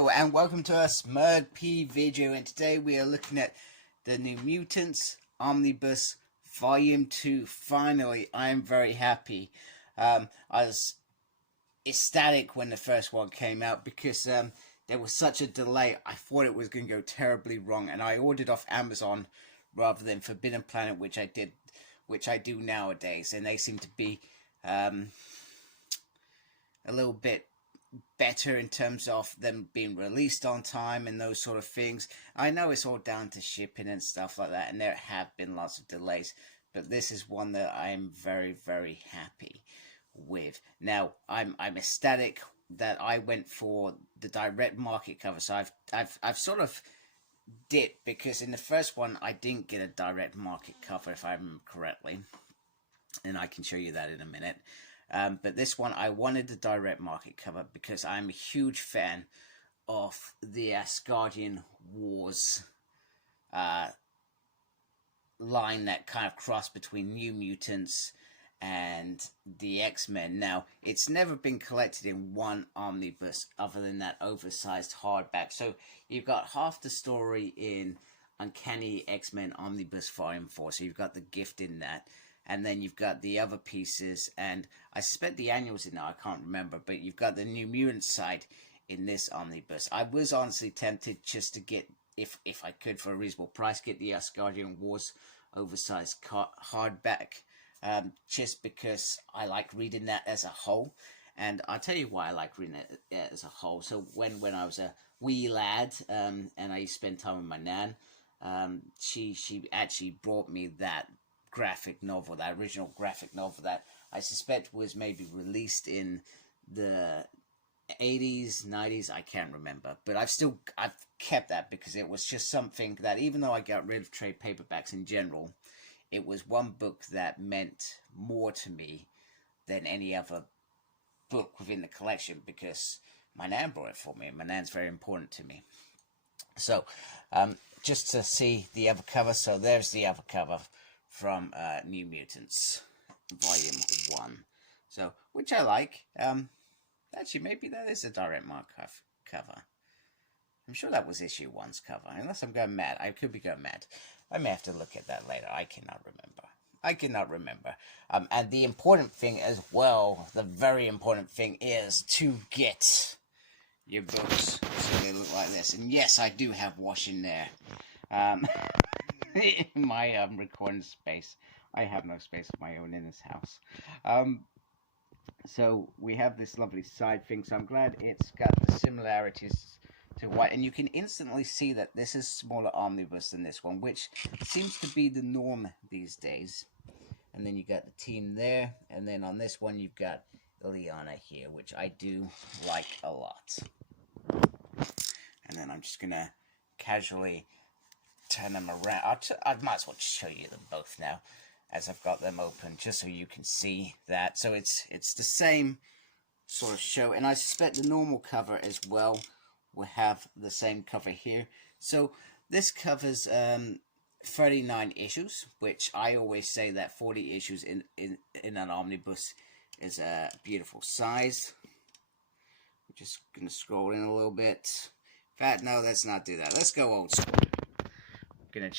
Hello and welcome to a Smurd video, and today we are looking at the New Mutants Omnibus Volume 2. Finally, I am very happy. I was ecstatic when the first one came out because there was such a delay. I thought it was going to go terribly wrong, and I ordered off Amazon rather than Forbidden Planet, which I do nowadays, and they seem to be a little bit better in terms of them being released on time and those sort of things. I know it's all down to shipping and stuff like that, and there have been lots of delays, but this is one that I'm very, very happy with. Now, I'm ecstatic that I went for the direct market cover. So I've sort of dipped, because in the first one I didn't get a direct market cover, if I remember correctly, and I can show you that in a minute. But this one, I wanted the direct market cover because I'm a huge fan of the Asgardian Wars line that kind of crossed between New Mutants and the X-Men. Now, it's never been collected in one omnibus other than that oversized hardback. So you've got half the story in Uncanny X-Men Omnibus Volume 4. So you've got the gift in that. And then you've got the other pieces, and I suspect the annual's in there, I can't remember, but you've got the New Mutant side in this omnibus. I was honestly tempted just to get, if I could for a reasonable price, get the Asgardian Wars oversized hardback, just because I like reading that as a whole. And I'll tell you why I like reading it as a whole. So when I was a wee lad, and I used to spend time with my nan, she actually brought me that graphic novel, that original graphic novel that I suspect was maybe released in the 80s, 90s, I can't remember, but I've kept that because it was just something that, even though I got rid of trade paperbacks in general, it was one book that meant more to me than any other book within the collection, because my nan brought it for me, and my nan's very important to me. So just to see the other cover, so there's the other cover from New Mutants Volume 1, so which I like. Actually, maybe that is a direct market cover. I'm sure that was issue 1's cover, unless I'm going mad. I could be going mad. I may have to look at that later. I cannot remember. And the important thing as well, the very important thing, is to get your books so they look like this. And yes, I do have washing there. In my recording space. I have no space of my own in this house. So we have this lovely side thing, so I'm glad it's got the similarities to what, and you can instantly see that this is smaller omnibus than this one, which seems to be the norm these days. And then you got the team there, and then on this one you've got Ileana here, which I do like a lot. And then I'm just gonna casually turn them around. I might as well show you them both now, as I've got them open, just so you can see that. So it's the same sort of show, and I suspect the normal cover as well will have the same cover here. So this covers 39 issues, which I always say that 40 issues in an omnibus is a beautiful size. I'm just gonna scroll in a little bit. In fact, no, let's not do that. Let's go old school.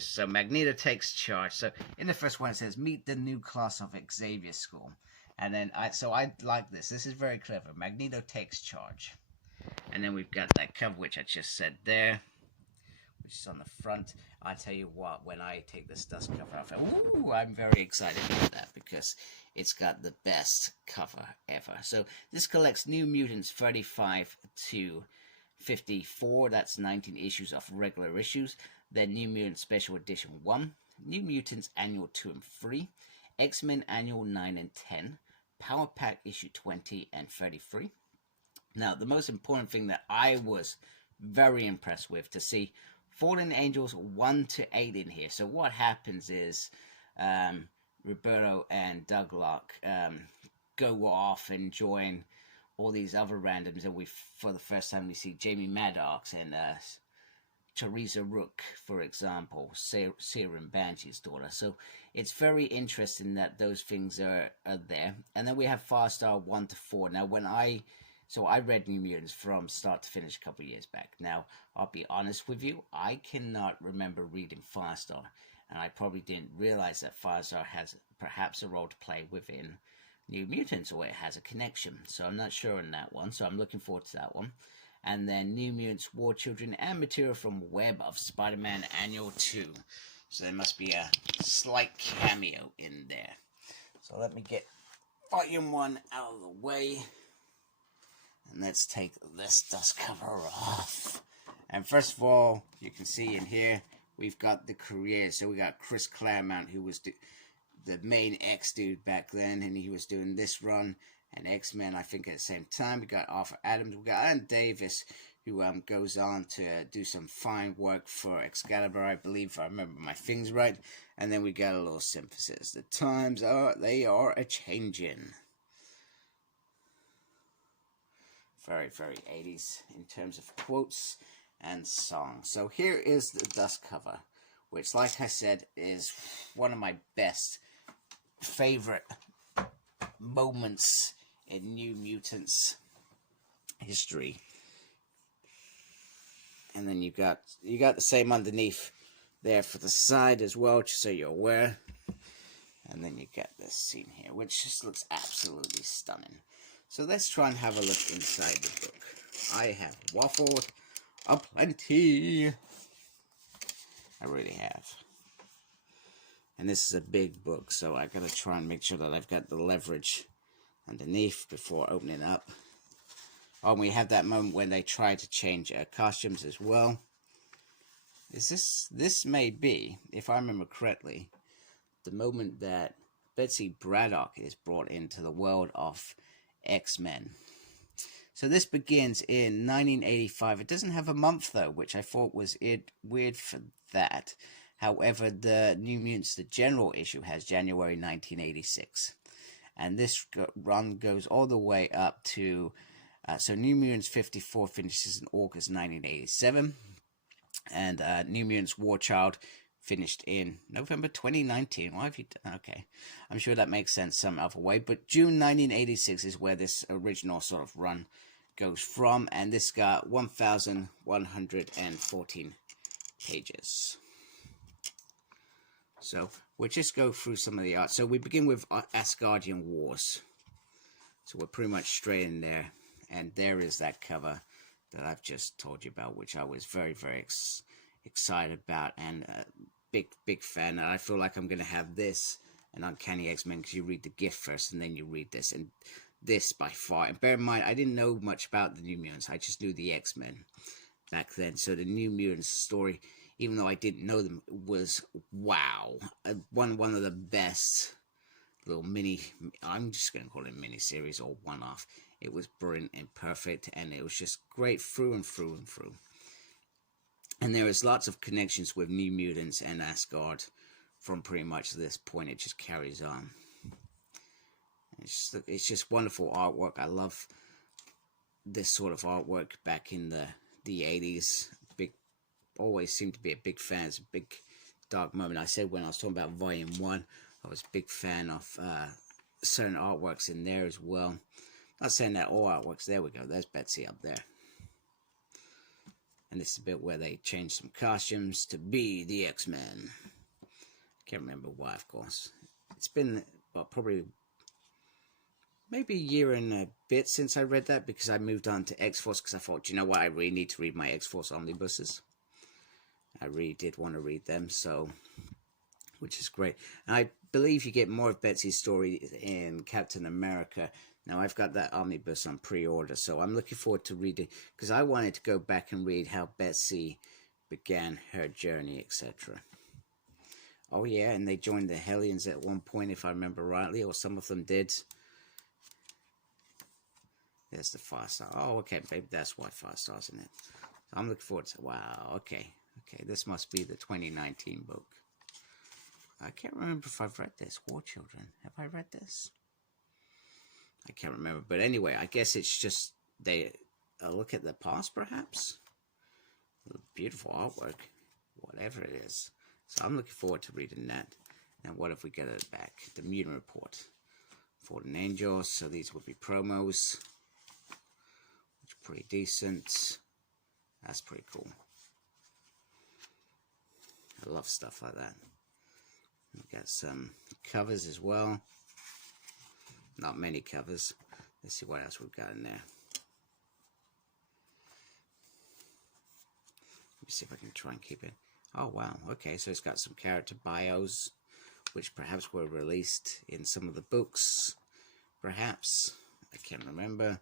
So Magneto takes charge. So in the first one it says, meet the new class of Xavier School. And then I like this. This is very clever. Magneto takes charge. And then we've got that cover, which I just said there, which is on the front. I tell you what, when I take this dust cover off, ooh, I'm very excited about that, because it's got the best cover ever. So this collects New Mutants 35 to 54. That's 19 issues of regular issues. Then New Mutants Special Edition 1, New Mutants Annual 2 and 3, X-Men Annual 9 and 10, Power Pack Issue 20 and 33. Now, the most important thing that I was very impressed with, to see Fallen Angels 1 to 8 in here. So what happens is Roberto and Douglock go off and join all these other randoms, and for the first time we see Jamie Madrox and Teresa Rook, for example, Serum Banshee's daughter. So it's very interesting that those things are there. And then we have Farstar 1 to 4. Now, when I So I read New Mutants from start to finish a couple of years back. Now, I'll be honest with you, I cannot remember reading Firestar, and I probably didn't realize that Firestar has perhaps a role to play within New Mutants, or it has a connection. So I'm not sure on that one, so I'm looking forward to that one. And then New Mutants, War Children, and material from Web of Spider-Man Annual 2. So there must be a slight cameo in there. So let me get Volume 1 out of the way. And let's take this dust cover off. And first of all, you can see in here, we've got the careers. So we got Chris Claremont, who was the main X dude back then, and he was doing this run and X-Men, I think, at the same time. We got Arthur Adams, we got Alan Davis, who goes on to do some fine work for Excalibur, I believe, if I remember my things right. And then we got a little synthesis. The times they are a-changing. Very, very 80s in terms of quotes and songs. So here is the dust cover, which, like I said, is one of my best favorite moments in New Mutants history. And then you got the same underneath there for the side as well, just so you're aware. And then you get this scene here, which just looks absolutely stunning. So let's try and have a look inside the book. I have waffled aplenty. I really have. And this is a big book, so I gotta try and make sure that I've got the leverage underneath before opening up. Oh, and we have that moment when they try to change costumes as well. This may be, if I remember correctly, the moment that Betsy Braddock is brought into the world of X-Men. So this begins in 1985. It doesn't have a month, though, which I thought was weird for that. However, the New Mutants, the general issue, has January 1986. And this run goes all the way up to... so New Mutants 54 finishes in August 1987. And New Mutants War Child finished in November 2019. Why have you done? Okay. I'm sure that makes sense some other way. But June 1986 is where this original sort of run goes from. And this got 1,114 pages. So we'll just go through some of the art. So we begin with Asgardian Wars. So we're pretty much straight in there. And there is that cover that I've just told you about, which I was very, very excited about, and big fan. And I feel like I'm going to have this and Uncanny X-Men, because you read the gift first and then you read this. And this by far, and bear in mind, I didn't know much about the New Mutants. I just knew the X-Men back then. So the New Mutants story, even though I didn't know them, was wow. One of the best little I'm just going to call it mini series or one-off. It was brilliant and perfect, and it was just great through and through and through. And there is lots of connections with New Mutants and Asgard from pretty much this point. It just carries on. It's just wonderful artwork. I love this sort of artwork back in the 80s. Always seemed to be a big fan. It's a big dark moment. I said when I was talking about Volume 1, I was a big fan of certain artworks in there as well. Not saying that all artworks. There we go. There's Betsy up there. And this is a bit where they changed some costumes to be the X-Men. Can't remember why, of course. It's been probably maybe a year and a bit since I read that, because I moved on to X-Force, because I thought, you know what, I really need to read my X-Force omnibuses. I really did want to read them, so, which is great. And I believe you get more of Betsy's story in Captain America. Now, I've got that omnibus on pre-order, so I'm looking forward to reading, because I wanted to go back and read how Betsy began her journey, etc. Oh, yeah, and they joined the Hellions at one point, if I remember rightly, or some of them did. There's the Firestar. Oh, okay, maybe that's why Firestar's in it. So I'm looking forward to... Wow, okay. Okay, this must be the 2019 book. I can't remember if I've read this. War Children. Have I read this? I can't remember. But anyway, I guess it's just... they look at the past, perhaps? Beautiful artwork. Whatever it is. So I'm looking forward to reading that. And what if we get it back? The Mutant Report. Fallen Angels. So these would be promos. pretty decent. That's pretty cool. I love stuff like that. We've got some covers as well. Not many covers. Let's see what else we've got in there. Let me see if I can try and keep it. Oh wow, okay, so it's got some character bios, which perhaps were released in some of the books. Perhaps. I can't remember.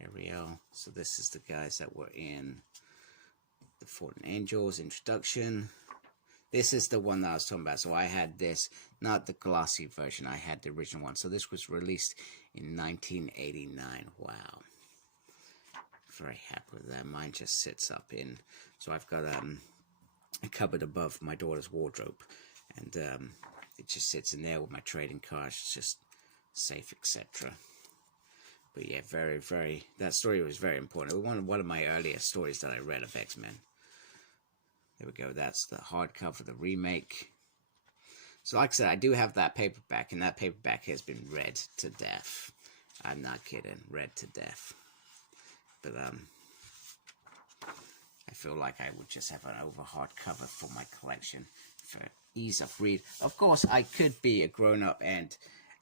Ariel. So this is the guys that were in the Fallen Angels introduction. This is the one that I was talking about. So I had this, not the glossy version. I had the original one. So this was released in 1989. Wow. Very happy with that. Mine just sits up in. So I've got a cupboard above my daughter's wardrobe. And it just sits in there with my trading cards. It's just safe, etc. But yeah, very, very... That story was very important. It was one of my earlier stories that I read of X-Men. There we go. That's the hardcover, the remake. So like I said, I do have that paperback, and that paperback has been read to death. I'm not kidding. Read to death. But I feel like I would just have an over hardcover for my collection for ease of read. Of course, I could be a grown-up and,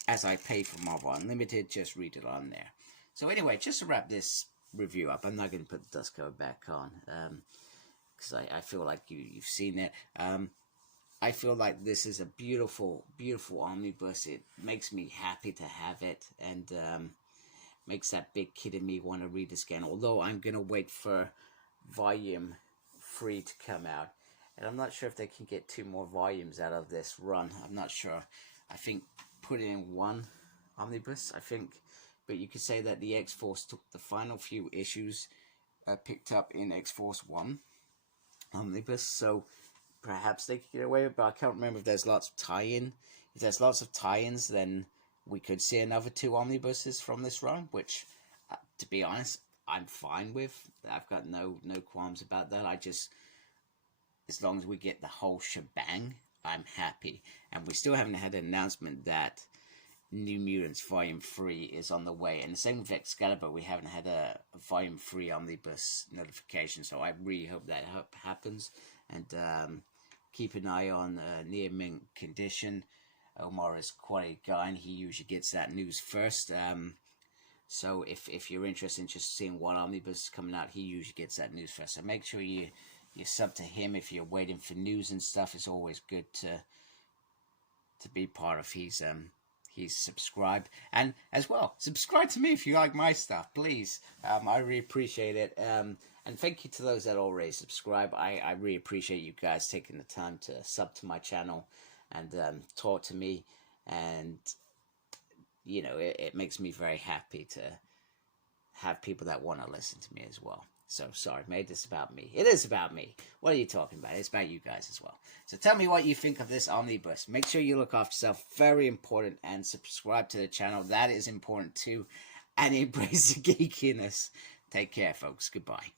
as I pay for Marvel Unlimited, just read it on there. So anyway, just to wrap this review up, I'm not going to put the dust cover back on. Because I feel like you've seen it. I feel like this is a beautiful, beautiful omnibus. It makes me happy to have it, and makes that big kid in me want to read this again. Although I'm going to wait for volume 3 to come out. And I'm not sure if they can get 2 more volumes out of this run. I'm not sure. I think put in 1 omnibus, I think. But you could say that the X-Force took the final few issues picked up in X-Force 1 omnibus, so perhaps they could get away with it, but I can't remember if there's lots of tie-in. If there's lots of tie-ins, then we could see another 2 omnibuses from this run, which, to be honest, I'm fine with. I've got no qualms about that. I just, as long as we get the whole shebang, I'm happy. And we still haven't had an announcement that New Mutants Volume 3 is on the way. And the same with Excalibur, we haven't had a Volume 3 omnibus notification, so I really hope that happens. And keep an eye on near mint condition. Omar is quite a guy, and he usually gets that news first. So if you're interested in just seeing what omnibus is coming out, he usually gets that news first. So make sure you sub to him if you're waiting for news and stuff. It's always good to be part of his he's subscribed, and as well subscribe to me if you like my stuff, please. I really appreciate it, and thank you to those that already subscribe. I really appreciate you guys taking the time to sub to my channel and talk to me, and you know, it makes me very happy to have people that want to listen to me as well. So, sorry, made this about me. It is about me. What are you talking about? It's about you guys as well. So tell me what you think of this omnibus. Make sure you look after yourself. Very important. And subscribe to the channel. That is important too. And embrace the geekiness. Take care, folks. Goodbye.